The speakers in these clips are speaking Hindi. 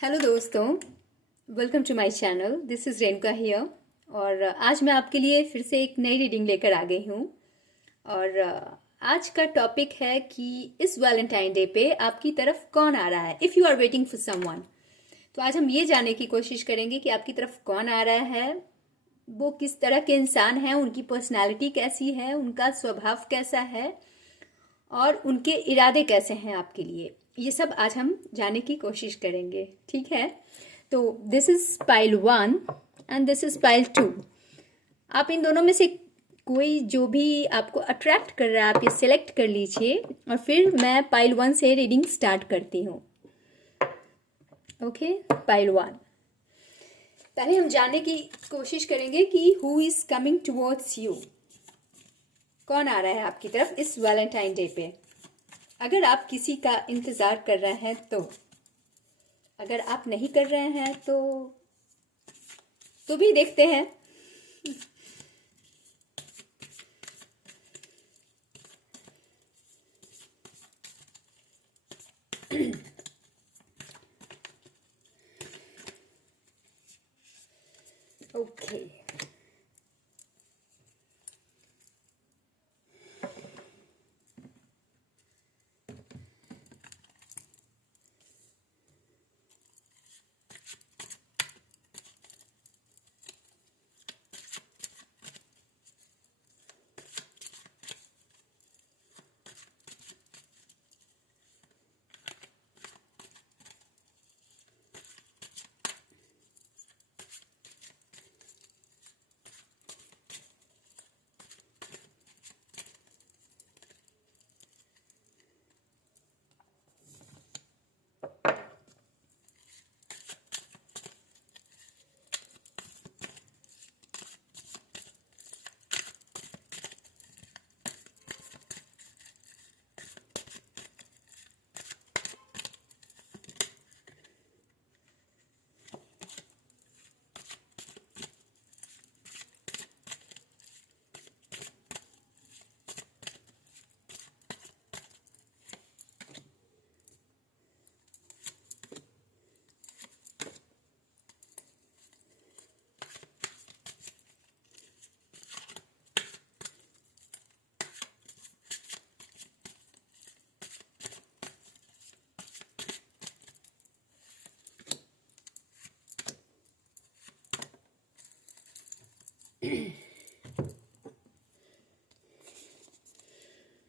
हेलो दोस्तों, welcome to my channel. This is Renuka here. और आज मैं आपके लिए फिर से एक नई रीडिंग लेकर आ गई हूँ। और आज का टॉपिक है कि इस वैलेंटाइन डे पे आपकी तरफ कौन आ रहा है, if you are waiting for someone. तो आज हम ये जानने की कोशिश करेंगे कि आपकी तरफ कौन आ रहा है, वो किस तरह के इंसान हैं, उनकी पर्सनैलिटी कैसी है, उनका स्वभाव कैसा है और उनके इरादे कैसे हैं आपके लिए। ये सब आज हम जानने की कोशिश करेंगे, ठीक है। तो this is pile 1 and this is pile 2। आप इन दोनों में से कोई जो भी आपको अट्रैक्ट कर रहा है आप ये सिलेक्ट कर लीजिए और फिर मैं पाइल 1 से रीडिंग स्टार्ट करती हूँ। Okay, pile 1। पहले हम जानने की कोशिश करेंगे कि who is coming towards you. कौन आ रहा है आपकी तरफ इस वैलेंटाइन डे पे। अगर आप किसी का इंतज़ार कर रहे हैं तो, अगर आप नहीं कर रहे हैं तो भी देखते हैं। ओके,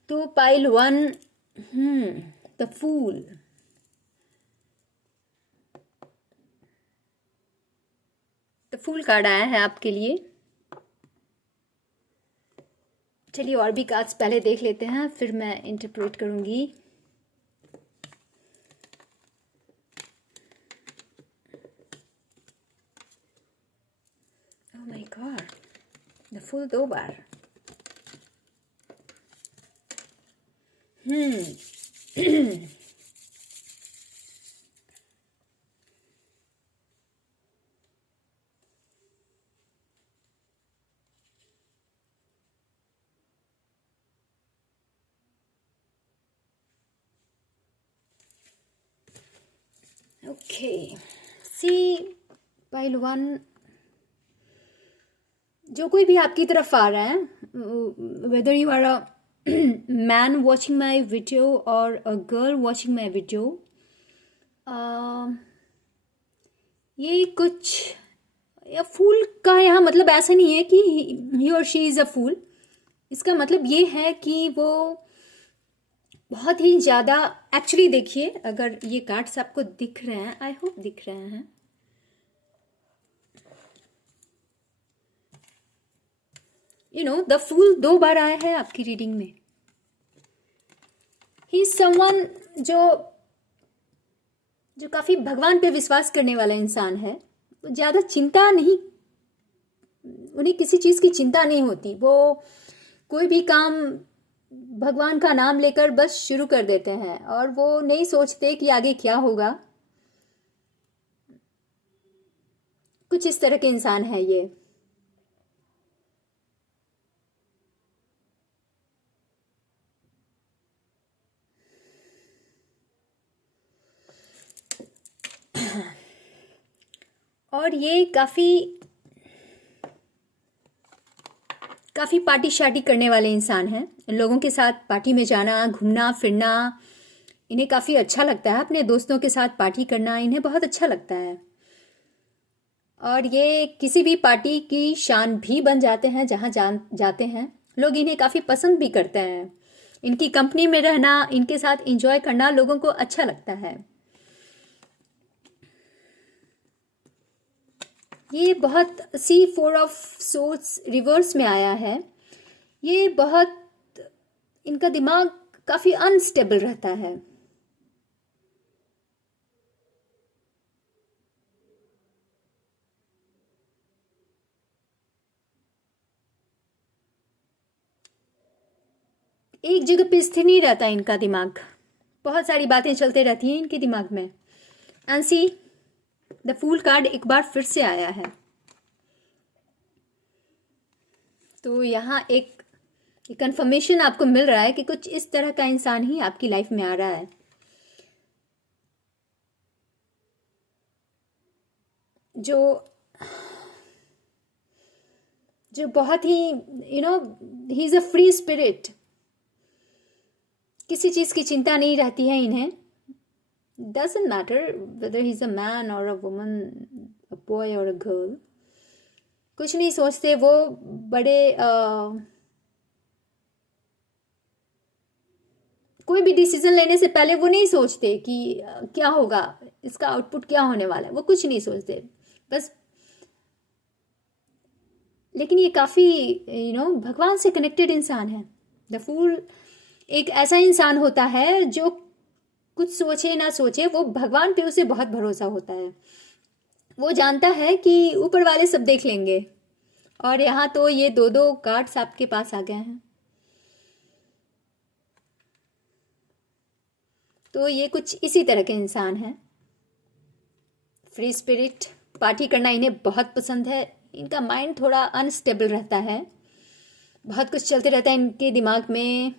तो pile 1, the fool. The fool card आया है आपके लिए। चलिए और भी कार्ड्स पहले देख लेते हैं, फिर मैं इंटरप्रेट करूंगी। Oh my God, the fool 2 बार। ओके, सी पाइल 1, जो कोई भी आपकी तरफ आ रहा है, whether you are a man watching my video और a girl watching my video, ये कुछ या फूल का यहाँ मतलब ऐसा नहीं है कि ही और शी इज़ अ फूल। इसका मतलब ये है कि वो बहुत ही ज़्यादा, एक्चुअली देखिए, अगर ये कार्ड्स आपको दिख रहे हैं, आई होप दिख रहे हैं, द फूल 2 बार आया है आपकी रीडिंग में। ही इज समवन जो जो काफ़ी भगवान पे विश्वास करने वाला इंसान है। वो ज़्यादा चिंता नहीं, उन्हें किसी चीज़ की चिंता नहीं होती। वो कोई भी काम भगवान का नाम लेकर बस शुरू कर देते हैं और वो नहीं सोचते कि आगे क्या होगा। कुछ इस तरह के इंसान है ये। और ये काफ़ी पार्टी शार्टी करने वाले इंसान हैं। लोगों के साथ पार्टी में जाना, घूमना फिरना इन्हें काफ़ी अच्छा लगता है। अपने दोस्तों के साथ पार्टी करना इन्हें बहुत अच्छा लगता है। और ये किसी भी पार्टी की शान भी बन जाते हैं। जहाँ जाते हैं लोग इन्हें काफ़ी पसंद भी करते हैं। इनकी कंपनी में रहना, इनके साथ एंजॉय करना लोगों को अच्छा लगता है। ये बहुत C4 ऑफ सोर्ट्स रिवर्स में आया है। ये बहुत, इनका दिमाग काफ़ी अनस्टेबल रहता है। एक जगह पे स्थिर नहीं रहता इनका दिमाग। बहुत सारी बातें चलते रहती हैं इनके दिमाग में। And see, the fool card एक बार फिर से आया है। तो यहाँ एक कंफर्मेशन आपको मिल रहा है कि कुछ इस तरह का इंसान ही आपकी लाइफ में आ रहा है, जो बहुत ही he is a free spirit. किसी चीज़ की चिंता नहीं रहती है इन्हें। Doesn't matter whether he is a man और अ वुमन, अ बॉय और अ गर्ल, कुछ नहीं सोचते वो। बड़े कोई भी डिसीजन लेने से पहले वो नहीं सोचते कि क्या होगा, इसका आउटपुट क्या होने वाला है, वो कुछ नहीं सोचते बस। लेकिन ये काफ़ी भगवान से कनेक्टेड इंसान है। द फूल एक ऐसा इंसान होता है जो कुछ सोचे ना सोचे, वो भगवान पे उसे बहुत भरोसा होता है। वो जानता है कि ऊपर वाले सब देख लेंगे। और यहाँ तो ये दो दो कार्ड्स आपके पास आ गए हैं। तो ये कुछ इसी तरह के इंसान हैं। फ्री स्पिरिट, पार्टी करना इन्हें बहुत पसंद है। इनका माइंड थोड़ा अनस्टेबल रहता है, बहुत कुछ चलते रहता है इनके दिमाग में।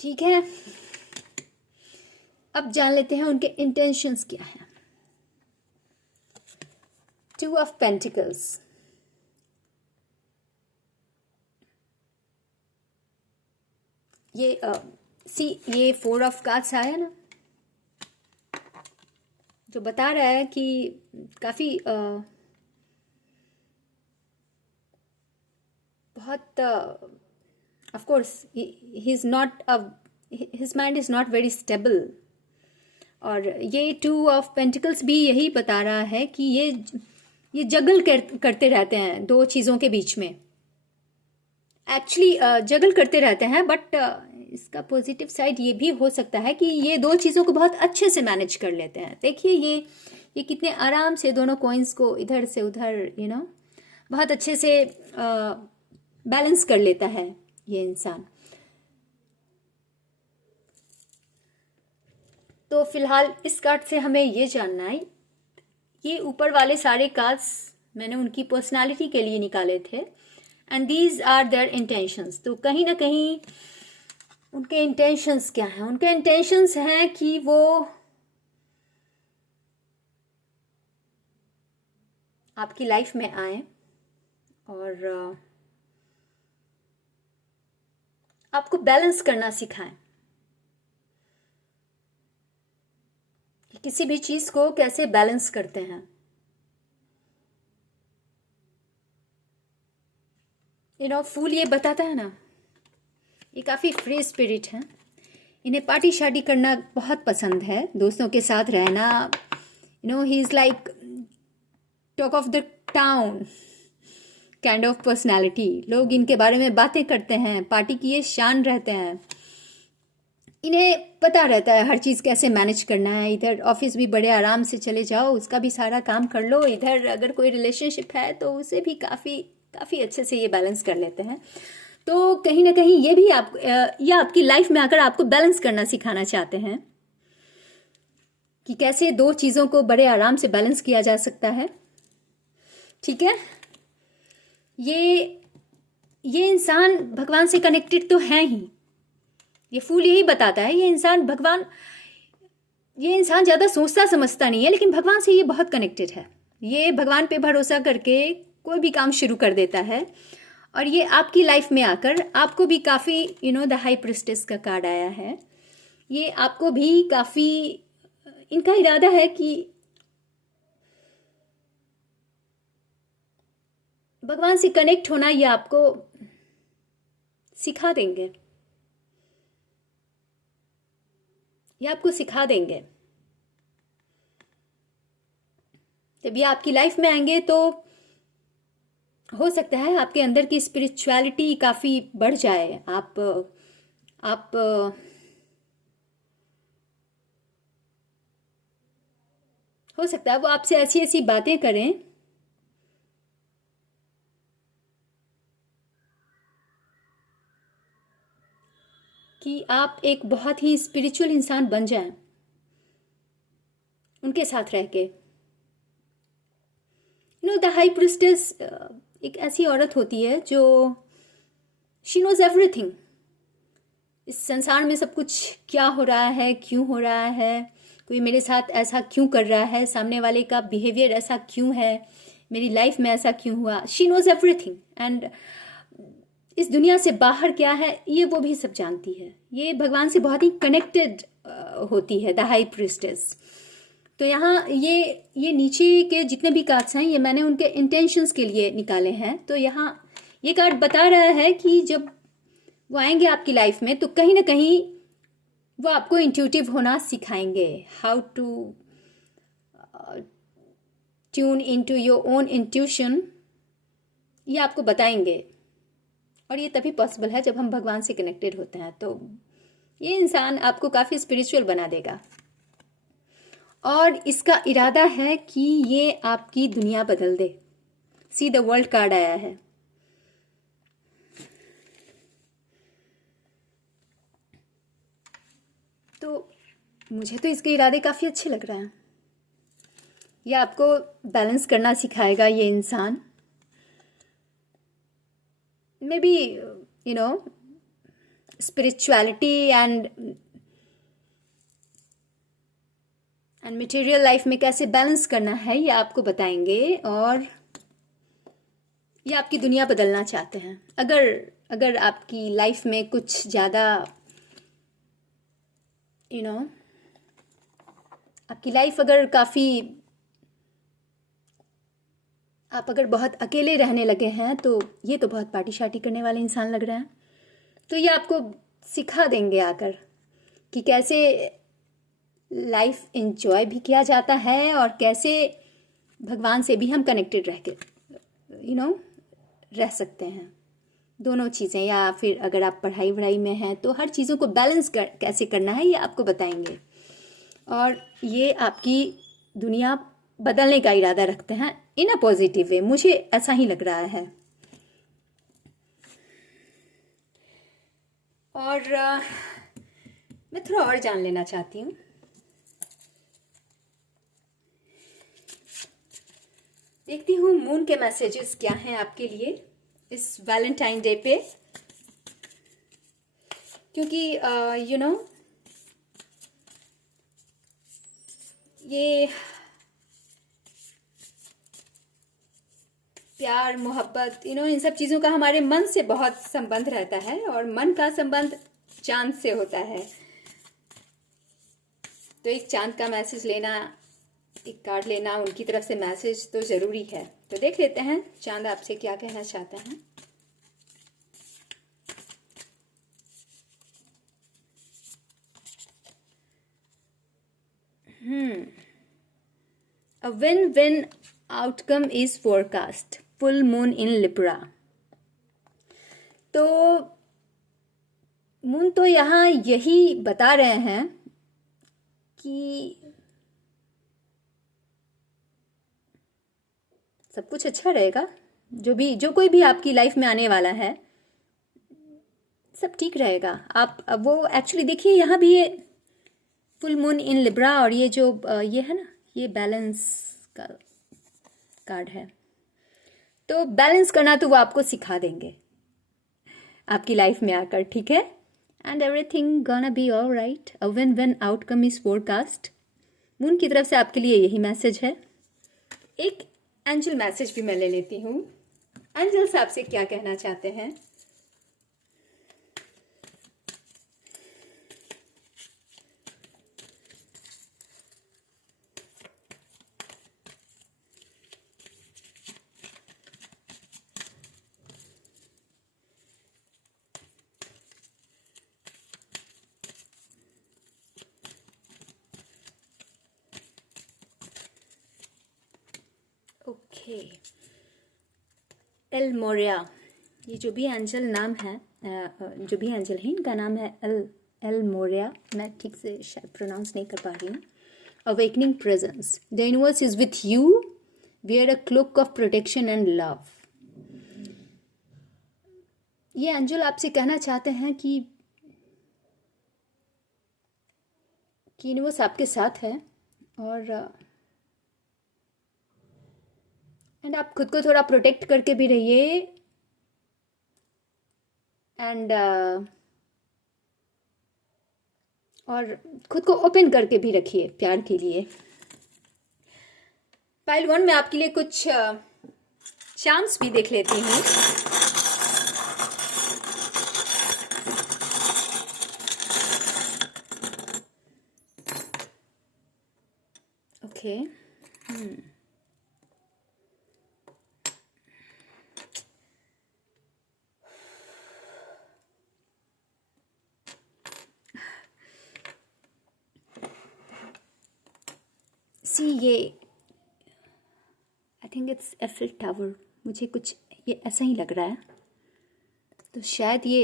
ठीक है, अब जान लेते हैं उनके इंटेंशंस क्या हैं। 2 ऑफ पेंटिकल्स, ये ये 4 ऑफ कार्ड्स आया ना, जो बता रहा है कि काफ़ी बहुत of course he is not his mind is not very stable. और ये 2 ऑफ पेंटिकल्स भी यही बता रहा है कि ये जगल करते रहते हैं दो चीज़ों के बीच में। एक्चुअली जगल करते रहते हैं, बट इसका पॉजिटिव साइड ये भी हो सकता है कि ये दो चीज़ों को बहुत अच्छे से मैनेज कर लेते हैं। देखिए ये कितने आराम से दोनों कॉइन्स को इधर से उधर बहुत अच्छे से बैलेंस कर लेता है ये इंसान। तो फिलहाल इस कार्ड से हमें ये जानना है, ये ऊपर वाले सारे कार्ड्स मैंने उनकी पर्सनालिटी के लिए निकाले थे, and these are their intentions. तो कहीं ना कहीं उनके इंटेंशंस क्या हैं? उनके इंटेंशंस हैं कि वो आपकी लाइफ में आए और आपको बैलेंस करना सिखाएं कि किसी भी चीज़ को कैसे बैलेंस करते हैं। फूल ये बताता है ना, ये काफ़ी फ्री स्पिरिट है। इन्हें पार्टी शार्टी करना बहुत पसंद है, दोस्तों के साथ रहना। He is like talk of the town kind of personality. लोग इनके बारे में बातें करते हैं, पार्टी की ये शान रहते हैं। इन्हें पता रहता है हर चीज़ कैसे मैनेज करना है। इधर ऑफिस भी बड़े आराम से चले जाओ, उसका भी सारा काम कर लो। इधर अगर कोई रिलेशनशिप है तो उसे भी काफ़ी अच्छे से ये बैलेंस कर लेते हैं। तो कहीं ना कहीं ये भी या आपकी लाइफ में आकर आपको बैलेंस करना सिखाना चाहते हैं कि कैसे दो चीज़ों को बड़े आराम से बैलेंस किया जा सकता है। ठीक है, ये इंसान भगवान से कनेक्टेड तो है ही। ये फूल यही बताता है, ये इंसान भगवान ये इंसान ज़्यादा सोचता समझता नहीं है, लेकिन भगवान से ये बहुत कनेक्टेड है। ये भगवान पे भरोसा करके कोई भी काम शुरू कर देता है। और ये आपकी लाइफ में आकर आपको भी काफ़ी द हाई प्रिस्टेस का कार्ड आया है। ये आपको भी काफ़ी, इनका इरादा है कि भगवान से कनेक्ट होना ये आपको सिखा देंगे, ये आपको सिखा देंगे। जब ये आपकी लाइफ में आएंगे तो हो सकता है आपके अंदर की स्पिरिचुअलिटी काफ़ी बढ़ जाए। आप हो सकता है वो आपसे ऐसी ऐसी बातें करें कि आप एक बहुत ही स्पिरिचुअल इंसान बन जाएं उनके साथ रह के। द हाई प्रिस्टेस एक ऐसी औरत होती है जो शी नोज एवरीथिंग। इस संसार में सब कुछ क्या हो रहा है, क्यों हो रहा है, कोई मेरे साथ ऐसा क्यों कर रहा है, सामने वाले का बिहेवियर ऐसा क्यों है, मेरी लाइफ में ऐसा क्यों हुआ। शी नोज एवरीथिंग एंड इस दुनिया से बाहर क्या है ये वो भी सब जानती है। ये भगवान से बहुत ही कनेक्टेड होती है द हाई प्रिस्टेस। तो यहाँ ये नीचे के जितने भी कार्ड्स हैं ये मैंने उनके इंटेंशंस के लिए निकाले हैं। तो यहाँ ये कार्ड बता रहा है कि जब वो आएंगे आपकी लाइफ में तो कहीं ना कहीं वो आपको इंट्यूटिव होना सिखाएंगे, how to tune into your own intuition, ये आपको बताएंगे। और ये तभी पॉसिबल है जब हम भगवान से कनेक्टेड होते हैं। तो ये इंसान आपको काफ़ी स्पिरिचुअल बना देगा और इसका इरादा है कि ये आपकी दुनिया बदल दे। सी द वर्ल्ड कार्ड आया है। तो मुझे तो इसके इरादे काफ़ी अच्छे लग रहे हैं। ये आपको बैलेंस करना सिखाएगा ये इंसान। May be spirituality and material life में कैसे बैलेंस करना है ये आपको बताएंगे। और ये आपकी दुनिया बदलना चाहते हैं। अगर आपकी लाइफ में कुछ ज़्यादा आपकी लाइफ अगर काफ़ी, आप अगर बहुत अकेले रहने लगे हैं तो ये तो बहुत पार्टी शार्टी करने वाले इंसान लग रहे हैं। तो ये आपको सिखा देंगे आकर कि कैसे लाइफ एंजॉय भी किया जाता है और कैसे भगवान से भी हम कनेक्टेड रह के रह सकते हैं। दोनों चीज़ें, या फिर अगर आप पढ़ाई वढ़ाई में हैं तो हर चीज़ों को बैलेंस कैसे करना है ये आपको बताएंगे। और ये आपकी दुनिया बदलने का इरादा रखते हैं इन अ पॉजिटिव वे, मुझे ऐसा ही लग रहा है। और मैं थोड़ा और जान लेना चाहती हूँ। देखती हूँ मून के मैसेजेस क्या हैं आपके लिए इस वैलेंटाइन डे पे, क्योंकि ये प्यार मोहब्बत इन सब चीज़ों का हमारे मन से बहुत संबंध रहता है और मन का संबंध चांद से होता है। तो एक चांद का मैसेज लेना, एक कार्ड लेना, उनकी तरफ से मैसेज तो ज़रूरी है। तो देख लेते हैं चांद आपसे क्या कहना चाहते हैं। A win-win outcome is forecast. Full moon in Libra. तो मून तो यहाँ यही बता रहे हैं कि सब कुछ अच्छा रहेगा। जो कोई भी आपकी लाइफ में आने वाला है सब ठीक रहेगा। आप अब वो एक्चुअली देखिए यहाँ भी ये फुल मून इन लिब्रा और ये जो ये है ना, ये बैलेंस का कार्ड है। तो बैलेंस करना तो वो आपको सिखा देंगे आपकी लाइफ में आकर, ठीक है। And everything gonna be all right. A win win outcome is forecast. Moon की तरफ से आपके लिए यही मैसेज है। एक एंजल मैसेज भी मैं ले लेती हूँ। एंजल्स आपसे क्या कहना चाहते हैं? ओके, एल मोरिया, ये जो भी एंजल नाम है, जो भी एंजल है इनका नाम है एल एल मोरिया। मैं ठीक से शायद प्रोनाउंस नहीं कर पा रही हूँ। Awakening presence, the universe is with you, wear a cloak of protection and love. ये एंजल आपसे कहना चाहते हैं कि यूनिवर्स आपके साथ है, और एंड आप खुद को थोड़ा प्रोटेक्ट करके भी रहिए, एंड और खुद को ओपन करके भी रखिए प्यार के लिए। पाइल 1 में आपके लिए कुछ चार्म्स भी देख लेती हूँ। ओके, सी ये I think it's Eiffel tower, मुझे कुछ ये ऐसा ही लग रहा है। तो शायद ये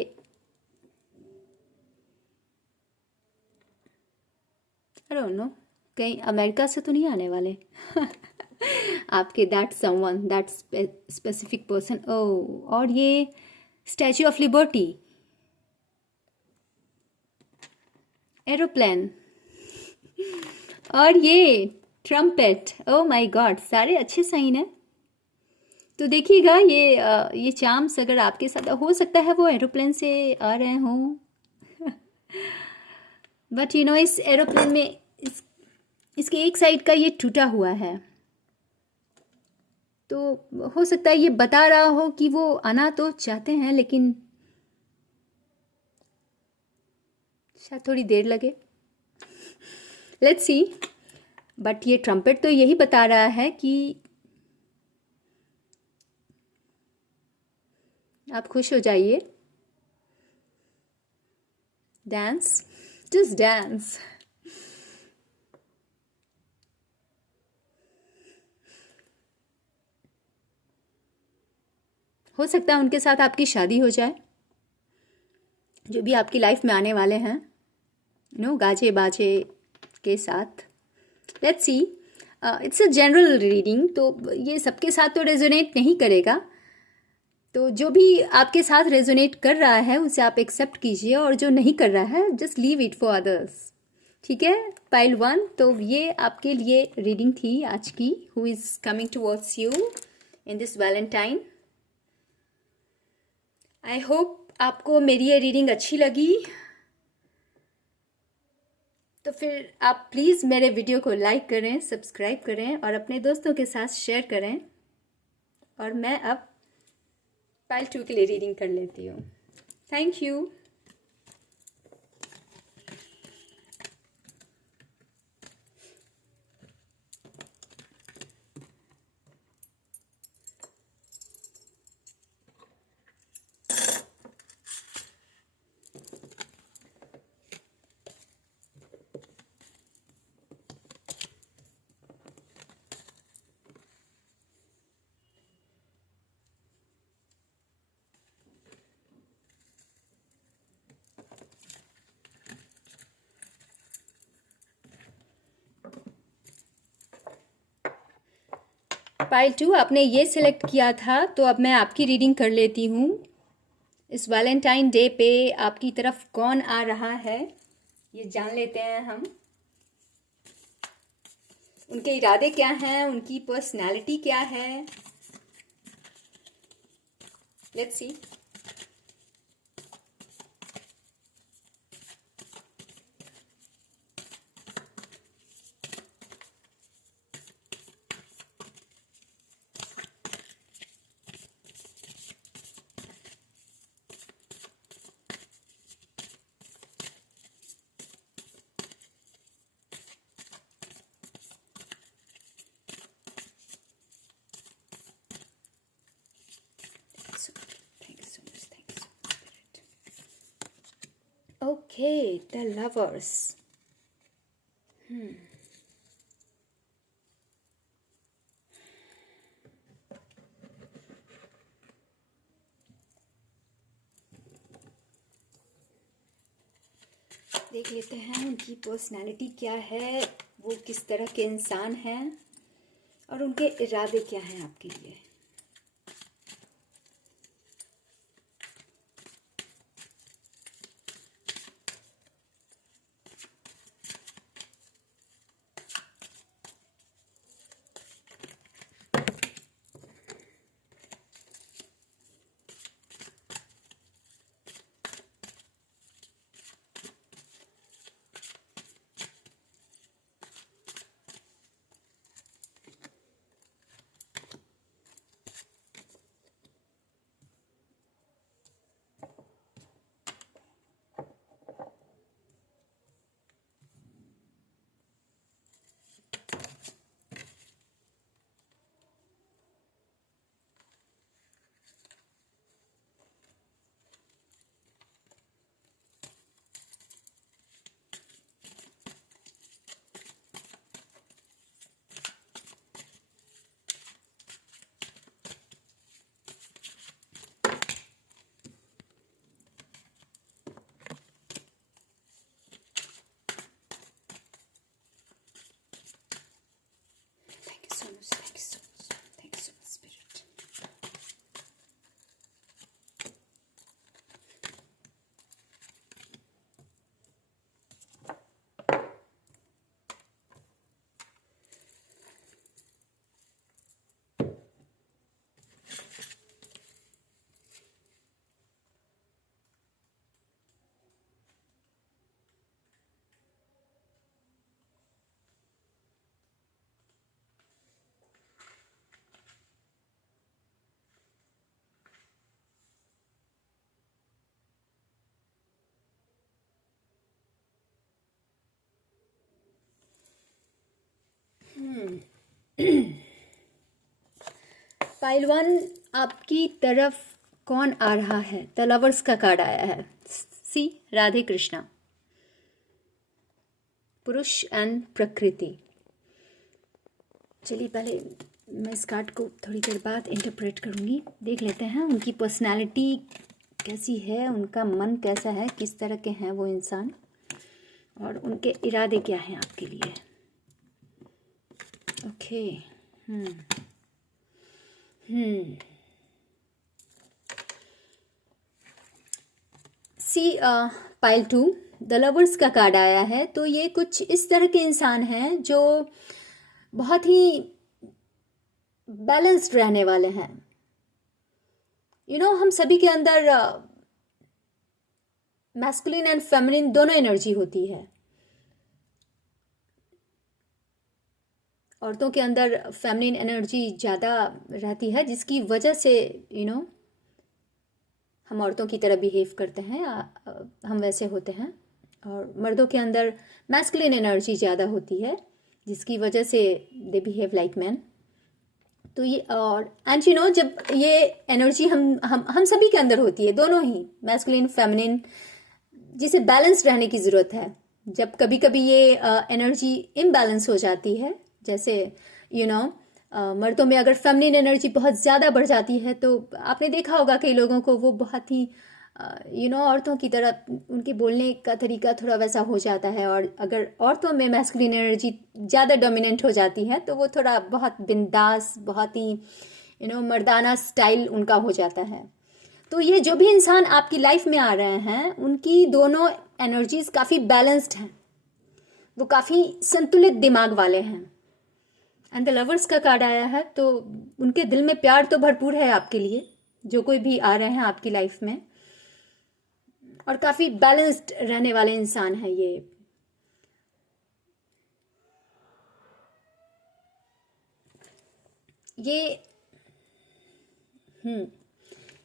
आई डोंट नो, कहीं अमेरिका से तो नहीं आने वाले आपके that someone, that specific person. ओ, और ये स्टैच्यू ऑफ लिबर्टी, एरोप्लेन, और ये ट्रम्पेट। ओ माय गॉड, सारे अच्छे साइन है। तो देखिएगा ये चार्म्स अगर आपके साथ हो सकता है वो एरोप्लेन से आ रहे हों बट यू नो इस एरोप्लेन में इसके एक साइड का ये टूटा हुआ है, तो हो सकता है ये बता रहा हो कि वो आना तो चाहते हैं लेकिन शायद थोड़ी देर लगे। Let's see. बट ये ट्रम्पेट तो यही बता रहा है कि आप खुश हो जाइए, डांस, जस्ट डांस। हो सकता है उनके साथ आपकी शादी हो जाए, जो भी आपकी लाइफ में आने वाले हैं, नो गाजे बाजे के साथ। Let's see, it's a general reading, तो ये सबके साथ तो रेजोनेट नहीं करेगा। तो जो भी आपके साथ रेजोनेट कर रहा है उसे आप एक्सेप्ट कीजिए, और जो नहीं कर रहा है just leave it for others. ठीक है पाइल 1, तो ये आपके लिए रीडिंग थी आज की। Who is coming towards you in this Valentine. I hope आपको मेरी ये रीडिंग अच्छी लगी। तो फिर आप प्लीज़ मेरे वीडियो को लाइक करें, सब्सक्राइब करें और अपने दोस्तों के साथ शेयर करें। और मैं अब पाइल 2 के लिए रीडिंग कर लेती हूँ। Thank you. पाइल 2 आपने ये सिलेक्ट किया था, तो अब मैं आपकी रीडिंग कर लेती हूँ। इस वैलेंटाइन डे पे आपकी तरफ कौन आ रहा है ये जान लेते हैं हम। उनके इरादे क्या हैं, उनकी पर्सनालिटी क्या है। Let's see. Okay, the lovers. देख लेते हैं उनकी पर्सनालिटी क्या है, वो किस तरह के इंसान हैं और उनके इरादे क्या हैं आपके लिए। Thank you so much. Thank you so much. Thank you so much, Spirit. Pile one, आपकी तरफ कौन आ रहा है? द लवर्स का कार्ड आया है। सी, राधे कृष्णा, पुरुष एंड प्रकृति। चलिए पहले मैं इस कार्ड को थोड़ी देर बाद इंटरप्रेट करूँगी। देख लेते हैं उनकी पर्सनालिटी कैसी है, उनका मन कैसा है, किस तरह के हैं वो इंसान और उनके इरादे क्या हैं आपके लिए। Okay. See, pile two, the lovers का कार्ड आया है। तो ये कुछ इस तरह के इंसान हैं जो बहुत ही बैलेंस्ड रहने वाले हैं। हम सभी के अंदर मैस्कुलिन एंड फेमिनिन दोनों एनर्जी होती है। औरतों के अंदर फेमिनिन एनर्जी ज़्यादा रहती है, जिसकी वजह से हम औरतों की तरह बिहेव करते हैं, हम वैसे होते हैं। और मर्दों के अंदर मैस्कुलिन एनर्जी ज़्यादा होती है, जिसकी वजह से दे बिहेव लाइक मैन। तो ये और एंड जब ये एनर्जी हम सभी के अंदर होती है, दोनों ही मैस्कुलिन फेमिनिन, जिसे बैलेंस रहने की ज़रूरत है। जब कभी कभी ये एनर्जी इम्बैलेंस हो जाती है, जैसे मर्दों में अगर फेमिनिन एनर्जी बहुत ज़्यादा बढ़ जाती है, तो आपने देखा होगा कई लोगों को वो बहुत ही औरतों की तरह उनके बोलने का तरीका थोड़ा वैसा हो जाता है। और अगर औरतों में मैस्कुलिन एनर्जी ज़्यादा डोमिनेंट हो जाती है, तो वो थोड़ा बहुत बिंदास, बहुत ही मर्दाना स्टाइल उनका हो जाता है। तो ये जो भी इंसान आपकी लाइफ में आ रहे हैं, उनकी दोनों एनर्जीज काफ़ी बैलेंस्ड हैं, वो काफ़ी संतुलित दिमाग वाले हैं। एंड द लवर्स का कार्ड आया है, तो उनके दिल में प्यार तो भरपूर है आपके लिए, जो कोई भी आ रहे हैं आपकी लाइफ में, और काफ़ी बैलेंस्ड रहने वाले इंसान है ये।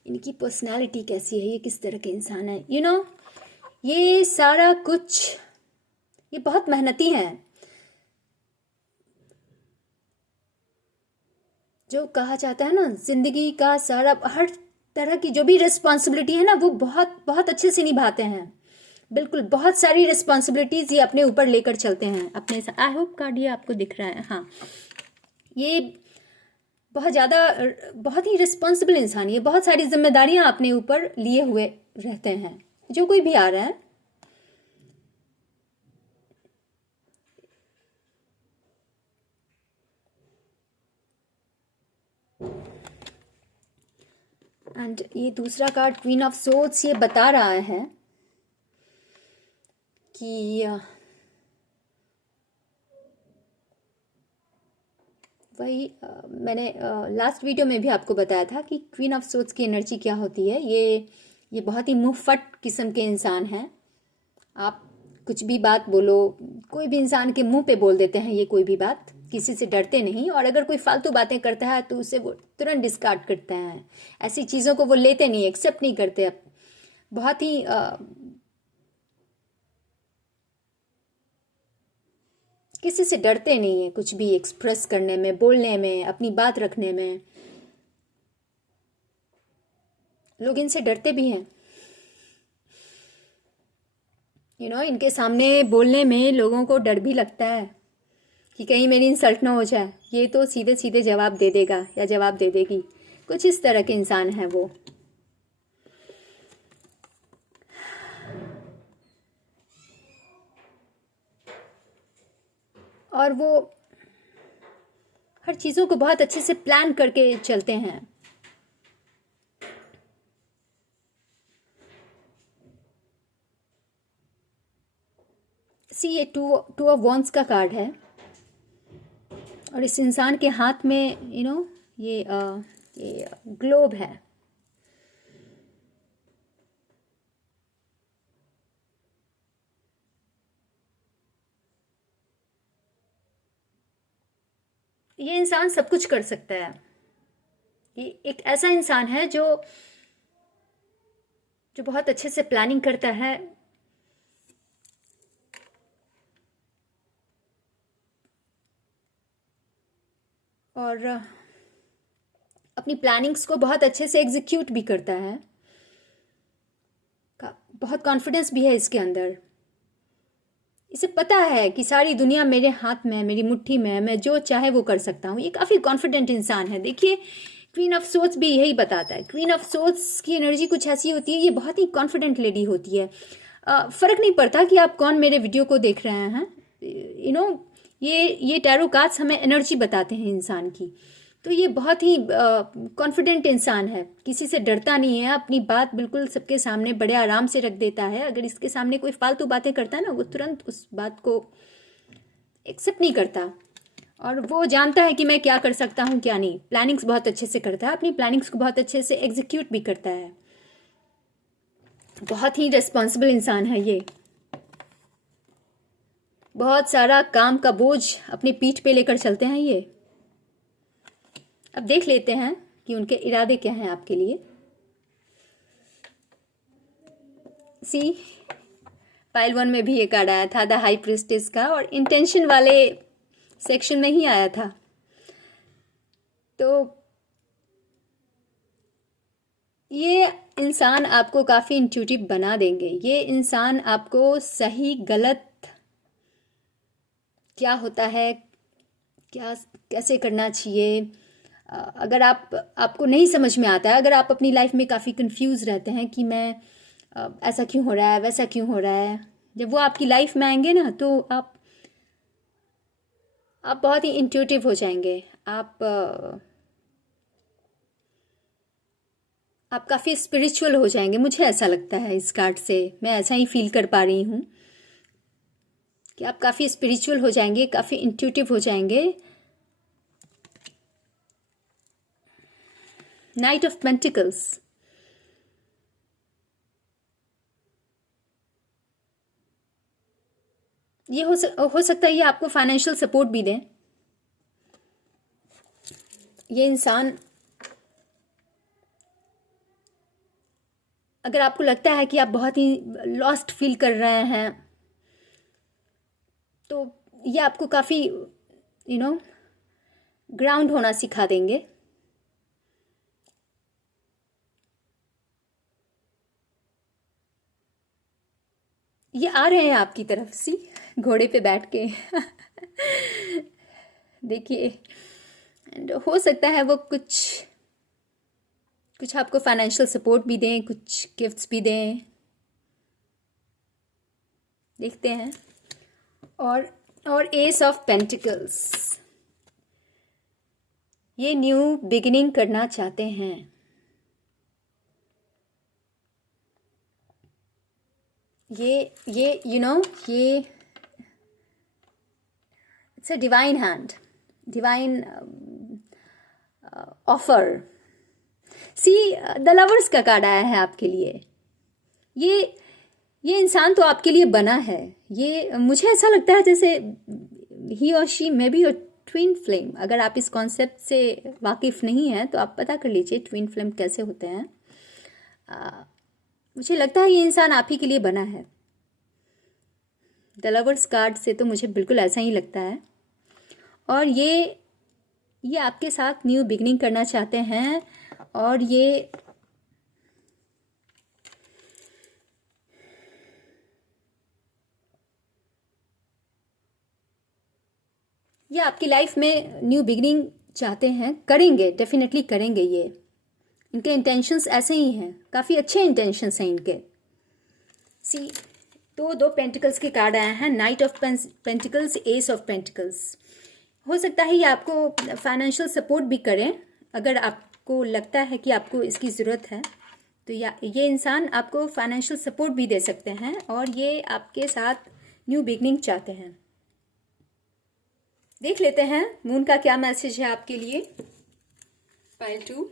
इनकी पर्सनालिटी कैसी है, ये किस तरह के इंसान है, ये सारा कुछ, ये बहुत मेहनती हैं। जो कहा जाता है ना, जिंदगी का सारा, हर तरह की जो भी रिस्पॉन्सिबिलिटी है ना, वो बहुत बहुत अच्छे से निभाते हैं, बिल्कुल बहुत सारी रिस्पॉन्सिबिलिटीज़ ये अपने ऊपर लेकर चलते हैं अपने। आई होप कार्ड ये आपको दिख रहा है, हाँ। ये बहुत ज़्यादा बहुत ही रिस्पॉन्सिबल इंसान, ये बहुत सारी जिम्मेदारियां अपने ऊपर लिए हुए रहते हैं। जो कोई भी आ रहा है, एंड ये दूसरा कार्ड क्वीन ऑफ सोर्ड्स ये बता रहा है कि वही मैंने लास्ट वीडियो में भी आपको बताया था कि क्वीन ऑफ सोर्ड्स की एनर्जी क्या होती है। ये बहुत ही मुंह फट किस्म के इंसान हैं। आप कुछ भी बात बोलो, कोई भी इंसान के मुंह पे बोल देते हैं ये कोई भी बात, किसी से डरते नहीं। और अगर कोई फालतू बातें करता है तो उसे वो तुरंत डिस्कार्ड करते हैं। ऐसी चीज़ों को वो लेते नहीं, एक्सेप्ट नहीं करते। अब बहुत ही किसी से डरते नहीं है, कुछ भी एक्सप्रेस करने में, बोलने में, अपनी बात रखने में। लोग इनसे डरते भी हैं। इनके सामने बोलने में लोगों को डर भी लगता है कि कहीं मेरी इंसल्ट ना हो जाए। ये तो सीधे सीधे जवाब दे देगा या जवाब दे देगी। कुछ इस तरह के इंसान हैं वो। और वो हर चीज़ों को बहुत अच्छे से प्लान करके चलते हैं। ये टू ऑफ वॉन्ड्स का कार्ड है और इस इंसान के हाथ में ये ग्लोब है। ये इंसान सब कुछ कर सकता है। ये एक ऐसा इंसान है जो बहुत अच्छे से प्लानिंग करता है। और अपनी प्लानिंग्स को बहुत अच्छे से एग्जीक्यूट भी करता है। बहुत कॉन्फिडेंस भी है इसके अंदर। इसे पता है कि सारी दुनिया मेरे हाथ में है, मेरी मुट्ठी में है, मैं जो चाहे वो कर सकता हूँ। ये काफ़ी कॉन्फिडेंट इंसान है। देखिए, क्वीन ऑफ सोर्ड्स भी यही बताता है। क्वीन ऑफ सोर्ड्स की एनर्जी कुछ ऐसी होती है, ये बहुत ही कॉन्फिडेंट लेडी होती है। फ़र्क नहीं पड़ता कि आप कौन मेरे वीडियो को देख रहे हैं। ये टैरो कार्ड्स हमें एनर्जी बताते हैं इंसान की। तो ये बहुत ही कॉन्फिडेंट इंसान है, किसी से डरता नहीं है, अपनी बात बिल्कुल सबके सामने बड़े आराम से रख देता है। अगर इसके सामने कोई फालतू बातें करता है ना, वो तुरंत उस बात को एक्सेप्ट नहीं करता। और वो जानता है कि मैं क्या कर सकता हूँ क्या नहीं। प्लानिंग्स बहुत अच्छे से करता है, अपनी प्लानिंग्स को बहुत अच्छे से एग्जीक्यूट भी करता है। बहुत ही रिस्पॉन्सिबल इंसान है ये। बहुत सारा काम का बोझ अपनी पीठ पे लेकर चलते हैं ये। अब देख लेते हैं कि उनके इरादे क्या हैं आपके लिए। पाइल 1 में भी ये कार्ड आया था, द हाई प्रिस्टेस का, और इंटेंशन वाले सेक्शन में ही आया था। तो ये इंसान आपको काफ़ी इंट्यूटिव बना देंगे। ये इंसान आपको सही गलत क्या होता है, क्या कैसे करना चाहिए, अगर आपको नहीं समझ में आता है, अगर आप अपनी लाइफ में काफ़ी कंफ्यूज रहते हैं कि मैं ऐसा क्यों हो रहा है, वैसा क्यों हो रहा है, जब वो आपकी लाइफ में आएंगे ना, तो आप बहुत ही इंट्यूटिव हो जाएंगे। आप काफ़ी स्पिरिचुअल हो जाएंगे। मुझे ऐसा लगता है इस कार्ड से, मैं ऐसा ही फील कर पा रही हूँ कि आप काफ़ी स्पिरिचुअल हो जाएंगे, काफ़ी इंट्यूटिव हो जाएंगे। नाइट ऑफ पेंटिकल्स, ये हो सकता है ये आपको फाइनेंशियल सपोर्ट भी दें। ये इंसान, अगर आपको लगता है कि आप बहुत ही लॉस्ट फील कर रहे हैं, तो ये आपको काफ़ी ग्राउंड होना सिखा देंगे। ये आ रहे हैं आपकी तरफ से घोड़े पे बैठ के। देखिए, एंड हो सकता है वो कुछ कुछ आपको फाइनेंशियल सपोर्ट भी दें, कुछ गिफ्ट्स भी दें, देखते हैं। और एस ऑफ पेंटिकल्स, ये न्यू बिगिनिंग करना चाहते हैं। ये ये it's a divine hand, divine offer. See, the lovers का कार्ड आया है आपके लिए। ये ये इंसान तो आपके लिए बना है। ये मुझे ऐसा लगता है जैसे ही और she may be your twin flame. अगर आप इस कॉन्सेप्ट से वाकिफ़ नहीं हैं तो आप पता कर लीजिए ट्विन फ्लेम कैसे होते हैं। मुझे लगता है ये इंसान आप ही के लिए बना है। द लवर्स कार्ड से तो मुझे बिल्कुल ऐसा ही लगता है। और ये आपके साथ न्यू बिगनिंग करना चाहते हैं। और ये आपकी लाइफ में न्यू बिगनिंग चाहते हैं, करेंगे, डेफिनेटली करेंगे। ये इनके इंटेंशंस ऐसे ही हैं, काफ़ी अच्छे इंटेंशंस हैं इनके। सी, तो दो पेंटिकल्स के कार्ड आए हैं, night of pentacles, S of pentacles. हो सकता है ये आपको फाइनेंशियल सपोर्ट भी करें। अगर आपको लगता है कि आपको इसकी ज़रूरत है तो ये इंसान आपको फाइनेंशियल सपोर्ट भी दे सकते हैं। और ये आपके साथ न्यू बिगनिंग चाहते हैं। देख लेते हैं मून का क्या मैसेज है आपके लिए। Pile 2,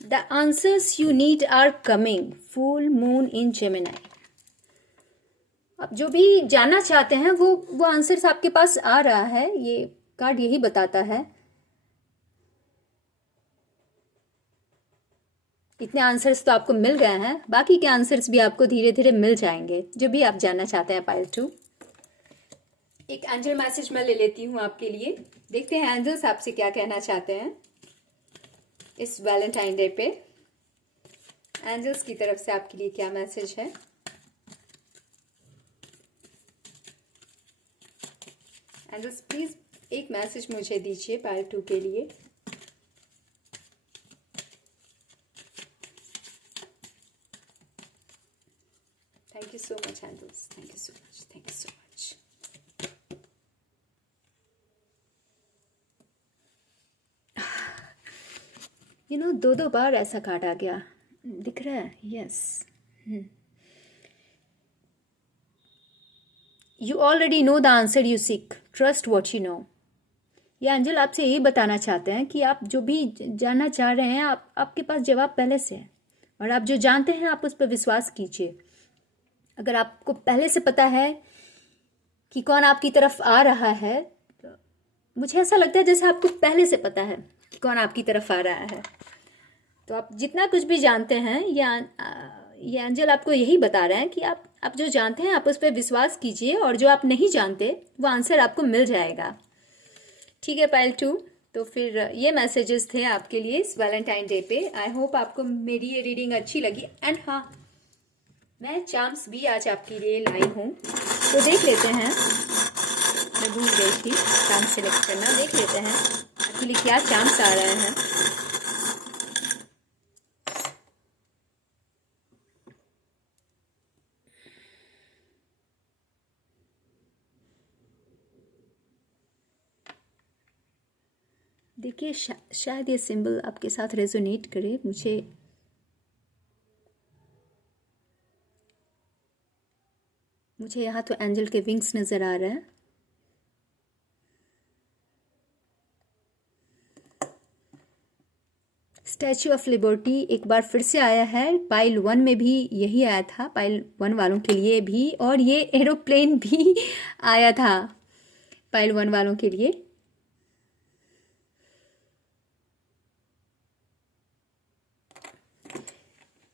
the answers you need are coming, full moon in Gemini. अब जो भी जानना चाहते हैं वो आंसर्स आपके पास आ रहा है। ये कार्ड यही बताता है। इतने आंसर्स तो आपको मिल गए हैं, बाकी के आंसर्स भी आपको धीरे धीरे मिल जाएंगे जो भी आप जानना चाहते हैं। पाइल 2, एक एंजल मैसेज मैं ले लेती हूँ आपके लिए। देखते हैं एंजल्स आपसे क्या कहना चाहते हैं इस वैलेंटाइन डे पे। एंजल्स की तरफ से आपके लिए क्या मैसेज है। एंजल्स प्लीज एक मैसेज मुझे दीजिए पाइल 2 के लिए। Thank you so much angels, thank you so much, thank you so much. दो बार ऐसा कार्ड आ गया, दिख रहा है। Yes, you already know the answer you seek, trust what you know. ये एंजल आपसे यही बताना चाहते हैं कि आप जो भी जानना चाह रहे हैं, आपके पास जवाब पहले से है। और आप जो जानते हैं आप उस पर विश्वास कीजिए। अगर आपको पहले से पता है कि कौन आपकी तरफ आ रहा है, तो मुझे ऐसा लगता है जैसे आपको पहले से पता है कि कौन आपकी तरफ आ रहा है। तो आप जितना कुछ भी जानते हैं, ये एंजल आपको यही बता रहे हैं कि आप जो जानते हैं आप उस पर विश्वास कीजिए। और जो आप नहीं जानते वो आंसर आपको मिल जाएगा। ठीक है पाइल 2, तो फिर ये मैसेजेस थे आपके लिए इस वैलेंटाइन डे पे। आई होप आपको मेरी ये रीडिंग अच्छी लगी। एंड हाँ, मैं चार्म्स भी आज आपके लिए लाई हूँ, तो देख लेते हैं। मैं भूल गई थी चार्म्स सेलेक्ट करना। देख लेते हैं आपके लिए क्या चार्म्स आ रहे हैं। देखिए, शायद ये सिंबल आपके साथ रेजोनेट करे। मुझे यहाँ तो एंजल के विंग्स नज़र आ रहे हैं। स्टैचू ऑफ लिबर्टी एक बार फिर से आया है। पाइल 1 में भी यही आया था, पाइल 1 वालों के लिए भी, और ये एरोप्लेन भी आया था पाइल 1 वालों के लिए।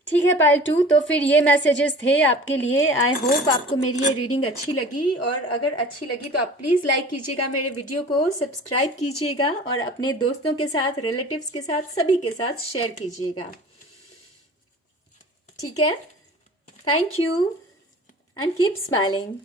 ठीक है पाइल 2, तो फिर ये मैसेजेस थे आपके लिए। आई होप आपको मेरी ये रीडिंग अच्छी लगी, और अगर अच्छी लगी तो आप प्लीज़ लाइक कीजिएगा मेरे वीडियो को, सब्सक्राइब कीजिएगा और अपने दोस्तों के साथ, रिलेटिव्स के साथ, सभी के साथ शेयर कीजिएगा। ठीक है, thank you and keep smiling.